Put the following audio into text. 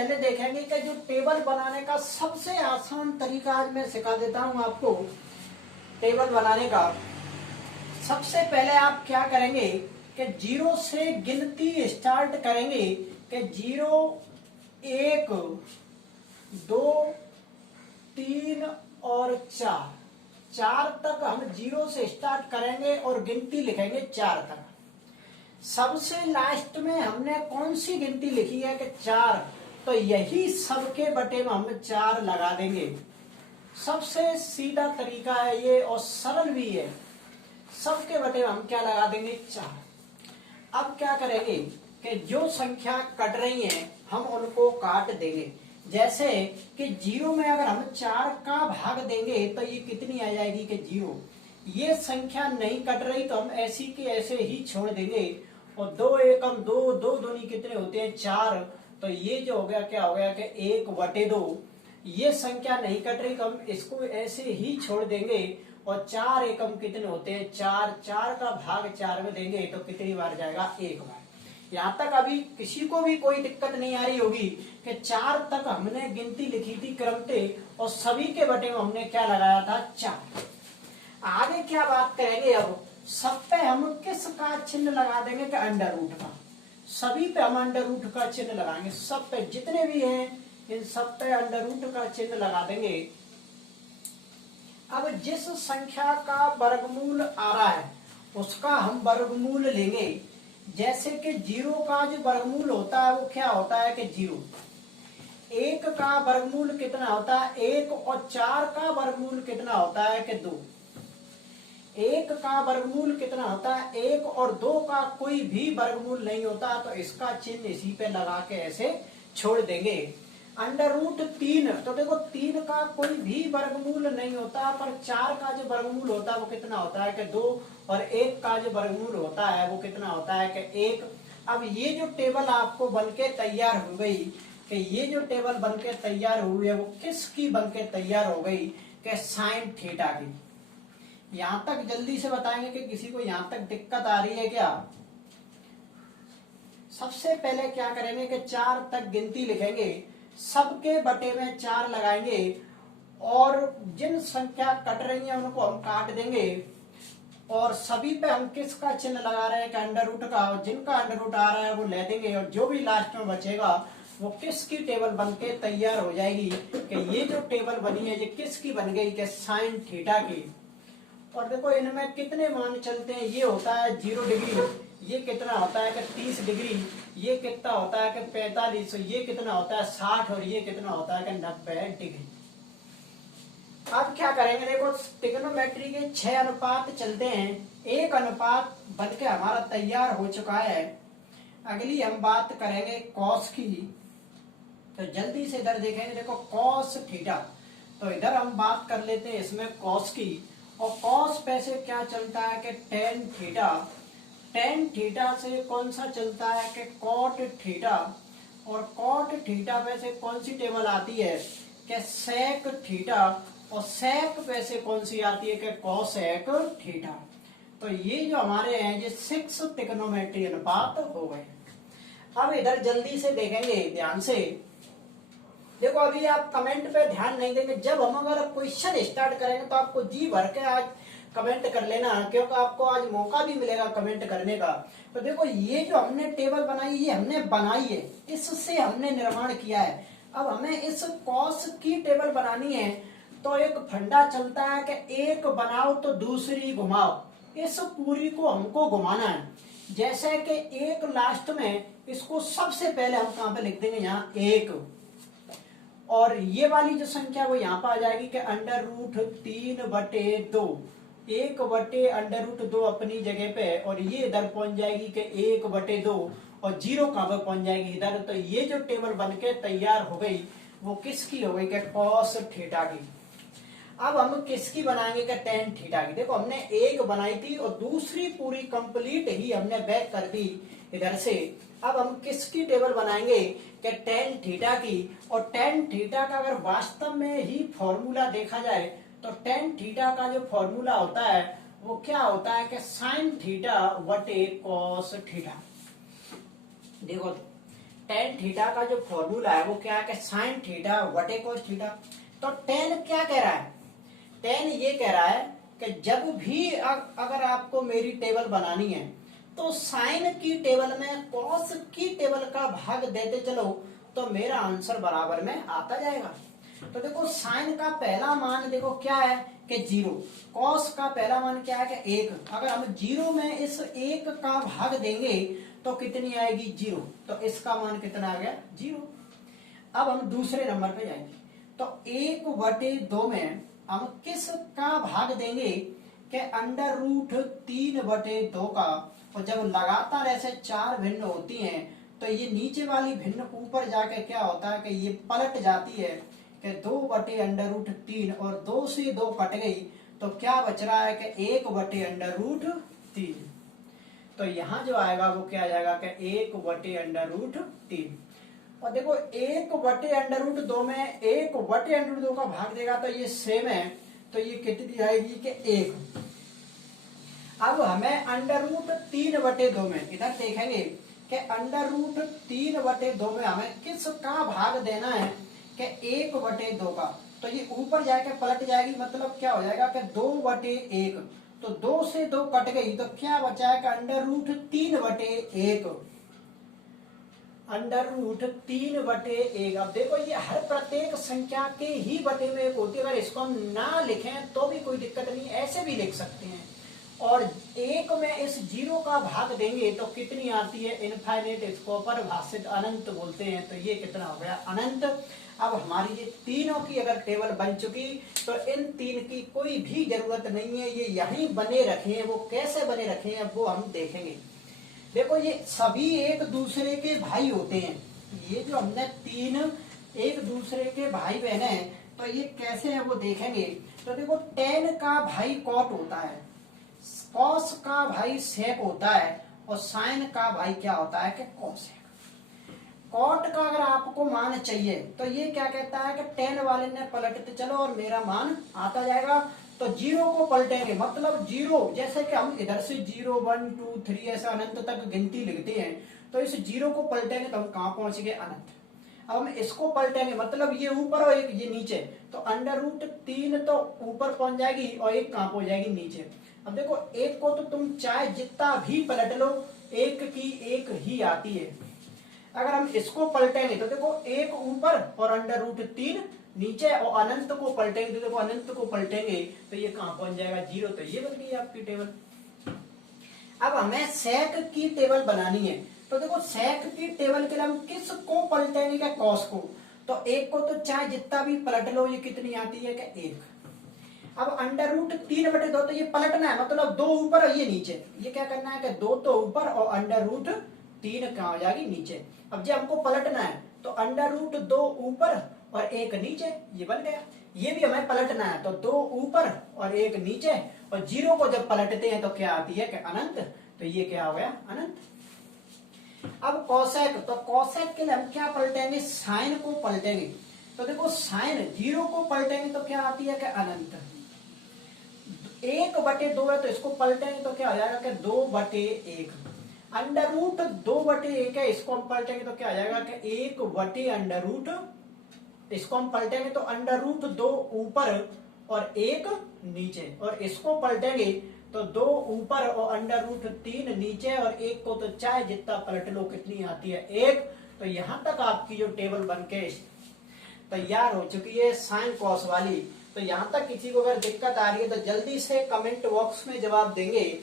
पहले देखेंगे कि जो टेबल बनाने का सबसे आसान तरीका आज मैं सिखा देता हूं आपको। टेबल बनाने का सबसे पहले आप क्या करेंगे कि जीरो से गिनती स्टार्ट करेंगे कि 0, 1, 2, 3 और 4 तक हम जीरो से स्टार्ट करेंगे और गिनती लिखेंगे 4 तक। सबसे लास्ट में हमने कौन सी गिनती लिखी है कि 4, तो यही सबके बटे में हम 4 लगा देंगे। सबसे सीधा तरीका है ये और सरल भी है। सबके बटे में हम क्या लगा देंगे 4। अब क्या करेंगे कि जो संख्या कट रही है हम उनको काट देंगे। जैसे कि 0 में अगर हम 4 का भाग देंगे तो ये कितनी आ जाएगी कि 0। ये संख्या नहीं कट रही तो हम ऐसी की ऐसे ही छोड़ देंगे। और 2 एकम 2, 2 दूनी कितने होते हैं 4। तो ये जो हो गया क्या हो गया कि 1/2। ये संख्या नहीं कट रही तो हम इसको ऐसे ही छोड़ देंगे। और 4 एकम कितने होते हैं 4, 4 का भाग 4 में देंगे तो कितनी बार जाएगा 1 बार। यहाँ तक अभी किसी को भी कोई दिक्कत नहीं आ रही होगी कि 4 तक हमने गिनती लिखी थी क्रमते और सभी के बटे में हमने क्या लगाया था 4। आगे क्या बात करेंगे अब सब पे हम किस का चिन्ह लगा देंगे कि अंडर रूट का। सभी पे हम अंडर रूट का चिन्ह लगाएंगे। सब पे जितने भी हैं इन सब पे अंडर रूट का चिन्ह लगा देंगे। अब जिस संख्या का वर्गमूल आ रहा है उसका हम वर्गमूल लेंगे। जैसे कि 0 का जो वर्गमूल होता है वो क्या होता है कि 0। 1 का वर्गमूल कितना होता है 1 और 4 का वर्गमूल कितना होता है कि 2। 1 का वर्गमूल कितना होता है 1 और 2 का कोई भी वर्गमूल नहीं होता तो इसका चिन्ह इसी पे लगा के ऐसे छोड़ देंगे। अंडर रूट 3 तो देखो 3 का कोई भी वर्गमूल नहीं होता पर 4 का जो वर्गमूल होता है वो कितना होता है कि 2 और 1 का जो वर्गमूल होता है वो कितना होता है कि 1। अब ये जो टेबल आपको बनके तैयार हो गई कि ये जो टेबल बनके तैयार हुई है वो किसकी बनके तैयार हो गई कि साइन थीटा की। यहाँ तक जल्दी से बताएंगे कि किसी को यहाँ तक दिक्कत आ रही है क्या। सबसे पहले क्या करेंगे कि 4 तक गिनती लिखेंगे। सबके बटे में 4 लगाएंगे और जिन संख्या कट रही है उनको हम काट देंगे। और सभी पे हम किसका चिन्ह लगा रहे हैं कि अंडर रूट का। और जिनका अंडर रूट आ रहा है वो ले देंगे और जो भी लास्ट में बचेगा वो किसकी टेबल बनके तैयार हो जाएगी कि ये जो टेबल बनी है ये किसकी बन गई कि साइन थीटा की। और देखो इनमें कितने मान चलते हैं। ये होता है 0 डिग्री, ये कितना होता है कि 30 डिग्री, ये कितना होता है कि 45, ये कितना होता है 60 और ये कितना होता है कि 90 डिग्री। अब क्या करेंगे देखो ट्रिग्नोमेट्री के 6 अनुपात चलते हैं। एक अनुपात बनके हमारा तैयार हो चुका है। अगली हम बात करेंगे कॉस की। तो जल्दी से इधर देखेंगे देखो कॉस थीटा। तो इधर हम बात कर लेते हैं इसमें कॉस की। और कॉस पे से क्या चलता है कि टेन थीटा। टेन थीटा से कौन सा चलता है कि कॉट थीटा। और कॉट थीटा पे से कौन सी टेबल आती है कि सेक थीटा। और सेक पे से कौन सी आती है कि कोसेक थीटा। तो ये जो हमारे हैं ये 6 ट्रिग्नोमेट्री अनुपात हो गए। अब इधर जल्दी से देखेंगे ध्यान से। देखो अभी आप कमेंट पे ध्यान नहीं देंगे। जब हम अगर क्वेश्चन स्टार्ट करेंगे तो आपको जी भर के आज कमेंट कर लेना क्योंकि आपको आज मौका भी मिलेगा कमेंट करने का। तो देखो ये जो हमने टेबल बनाई ये हमने बनाई है, इससे हमने निर्माण किया है। अब हमें इस कॉस की टेबल बनानी है तो एक फंडा चलता है कि एक बनाओ तो दूसरी घुमाओ। इस पूरी को हमको घुमाना है। जैसे कि एक लास्ट में इसको सबसे पहले हम कहां पे लिख देंगे यहाँ 1। और ये वाली जो संख्या वो यहाँ पर आ जाएगी कि अंडर रूट 3/2। 1/√2 अपनी जगह पे और ये इधर पहुंच जाएगी कि 1/2 और 0 कहां पर पहुंच जाएगी इधर। तो ये जो टेबल बनके तैयार हो गई वो किसकी हो गई कि कॉस थीटा की। अब हम किसकी बनाएंगे कि टेन थीटा की। देखो हमने एक बनाई थी और दूसरी पूरी कंप्लीट ही हमने बैक कर दी इधर से। अब हम किसकी टेबल बनाएंगे कि टेन थीटा की। और टेन थीटा का अगर वास्तव में ही फॉर्मूला देखा जाए तो टेन थीटा का जो फॉर्मूला होता है वो क्या होता है कि साइन थीटा बटे कॉस थीटा। देखो टेन थीटा का जो फॉर्मूला है वो क्या है कि साइन थीटा बटे कोस थीटा। तो टेन क्या कह रहा है, टेन ये कह रहा है कि जब भी अगर आपको मेरी टेबल बनानी है तो साइन की टेबल में कॉस की टेबल का भाग देते चलो तो मेरा आंसर बराबर में आता जाएगा। तो देखो साइन का पहला मान देखो क्या है कि 0, कॉस का पहला मान क्या है कि 1। अगर हम 0 में इस 1 का भाग देंगे तो कितनी आएगी 0, तो इसका मान कितना आ गया 0। अब हम दूसरे नंबर पे जाएंगे तो 1/2 में हम किस का भाग देंगे कि √3/2 का। और जब लगातार ऐसे 4 भिन्न होती हैं तो ये नीचे वाली भिन्न ऊपर जाके क्या होता है कि ये पलट जाती है कि 2/√3 और 2 से 2 कट गई तो क्या बच रहा है कि 1/√3। तो यहाँ जो आएगा वो क्या आ जाएगा कि 1/√3। और देखो 1/√2 में 1/√2 का भाग देगा तो ये सेम है, तो ये कितनी आएगी कि 1। अब हमें √3/2 में इधर देखेंगे कि √3/2 में हमें किस का भाग देना है कि 1/2 का। तो ये ऊपर जाके पलट जाएगी, मतलब क्या हो जाएगा कि 2/1। तो 2 से 2 कट गई तो क्या बचा है कि √3/1। √3/1। अब देखो ये हर प्रत्येक संख्या के ही बटे में एक होती है। अगर इसको हम ना लिखें तो भी कोई दिक्कत नहीं, ऐसे भी लिख सकते हैं। और 1 में इस 0 का भाग देंगे तो कितनी आती है इनफाइनाइट, इसको परिभाषित अनंत बोलते हैं। तो ये कितना हो गया अनंत। अब हमारी ये तीनों की अगर टेबल बन चुकी तो इन 3 की कोई भी जरूरत नहीं है, ये यहीं बने रखे हैं। वो कैसे बने रखे हैं वो हम देखेंगे। देखो ये सभी एक दूसरे के भाई होते हैं। ये जो हमने 3 एक दूसरे के भाई बहन हैं तो ये कैसे है वो देखेंगे। तो देखो टेन का भाई कॉट होता है, कॉस का भाई सेक होता है और साइन का भाई क्या होता है कि कॉसेक। कॉट का अगर आपको मान चाहिए तो ये क्या कहता है कि टेन वाले ने पलटते चलो और मेरा मान आता जाएगा। तो 0 को पलटेंगे, मतलब 0 जैसे कि हम इधर से 0 1 2 3 ऐसा अनंत तक गिनती लिखते हैं। तो इस 0 को पलटेंगे तो हम कहां पहुंच गए अनंत। अब हम इसको पलटेंगे, मतलब ये ऊपर और एक ये नीचे, तो √3 तो ऊपर पहुंच जाएगी और 1 कहां पहुंच जाएगी नीचे। अब देखो 1 को तो तुम चाहे जितना भी पलट लो 1 की 1 ही आती है। अगर हम इसको पलटेंगे तो देखो 1 ऊपर और √3 नीचे, और अनंत को पलटेंगे तो देखो अनंत को पलटेंगे तो ये कहां पहुंच जाएगा 0। तो ये बन गई आपकी टेबल। अब हमें सेक की टेबल बनानी है। तो देखो सेक की टेबल के लिए हम किस को पलटेंगे क्या कॉस को। तो 1 को तो चाहे जितना भी पलट लो ये कितनी आती है क्या 1। अब √3/2 तो ये पलटना है, मतलब 2 ऊपर और ये नीचे। ये क्या करना है कि 2 तो ऊपर और √3 कहां हो जाएगी नीचे। अब जब हमको पलटना है तो √2 ऊपर और 1 नीचे, ये बन गया। ये भी हमें पलटना है तो 2 ऊपर और 1 नीचे, और 0 को जब पलटते हैं तो क्या आती है कि अनंत। तो ये क्या हो गया अनंत। अब कॉसेक, तो कॉसेक के लिए हम क्या पलटेंगे, साइन को पलटेंगे। तो देखो साइन 0 को पलटेंगे तो क्या आती है कि अनंत। 1/2 है तो इसको पलटेंगे तो क्या हो जाएगा कि 2/1। √2/1 है, इसको हम पलटेंगे तो क्या आ जाएगा कि 1/√। इसको हम पलटेंगे तो √2 ऊपर और 1 नीचे, और इसको पलटेंगे तो 2 ऊपर और √3 नीचे, और 1 को तो चाहे जितना पलट लो कितनी आती है 1। तो यहां तक आपकी जो टेबल बनके तैयार हो चुकी है साइन कॉस वाली। तो यहां तक किसी को अगर दिक्कत आ रही है तो जल्दी से कमेंट बॉक्स में जवाब देंगे।